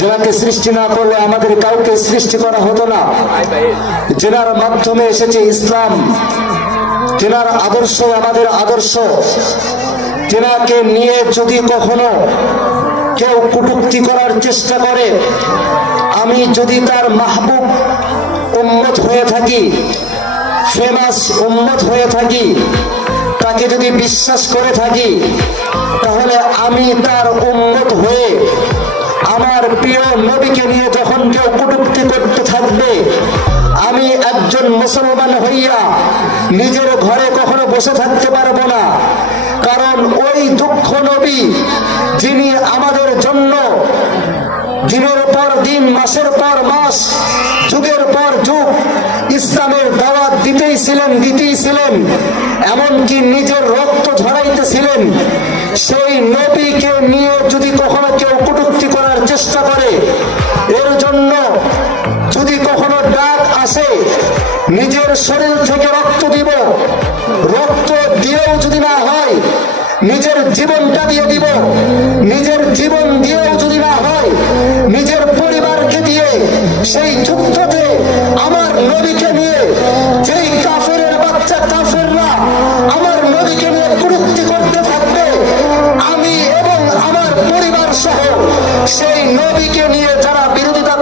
যাকে সৃষ্টি না করলে আমাদের কাউকে সৃষ্টি করা হতো না। যার মাধ্যমে এসেছে ইসলাম, তেনার আদর্শ আমাদের আদর্শ। তেনাকে নিয়ে যদি কখনো কেউ কটূক্তি করার চেষ্টা করে, আমি যদি তার মাহবুব উম্মত হয়ে থাকি, ফেমাস উম্মত হয়ে থাকি, তাকে যদি বিশ্বাস করে থাকি, তাহলে আমি তার উম্মত হয়ে আমার প্রিয় নবীকে নিয়ে যখন কেউ কটূক্তি করতে থাকবে, আমি একজন মুসলমান হইয়া নিজের ঘরে কখনো বসে থাকতে পারবো না। কারণ ওই দুঃখ নবী যিনি আমাদের জন্য দিনের পর দিন, মাসের পর মাস, যুগের পর যুগ ইসলামের দাওয়াত দিতেই ছিলেন, এমনকি নিজের রক্ত ঝরাইতেছিলেন, সেই নবীকে নিয়ে যদি কখনো কেউ কটূক্তি করার চেষ্টা করে, এর জন্য যদি কখনো ডাক আসে, নিজের শরীর থেকে রক্ত দিব, রক্ত দিয়েও যদি না হয় নিজের জীবনটা দিয়ে দিব, নিজের জীবন দিয়েও যদি না হয় নিজের পরিবারকে দিয়ে সেই যুদ্ধতে আমার নবীকে নিয়ে যেই কাফেরের বাচ্চা কাফেররা আমার নবীকে নিয়ে কটূক্তি করতে থাকবে, আমি এবং আমার পরিবার সহ সেই নবীকে নিয়ে যারা বিরোধিতা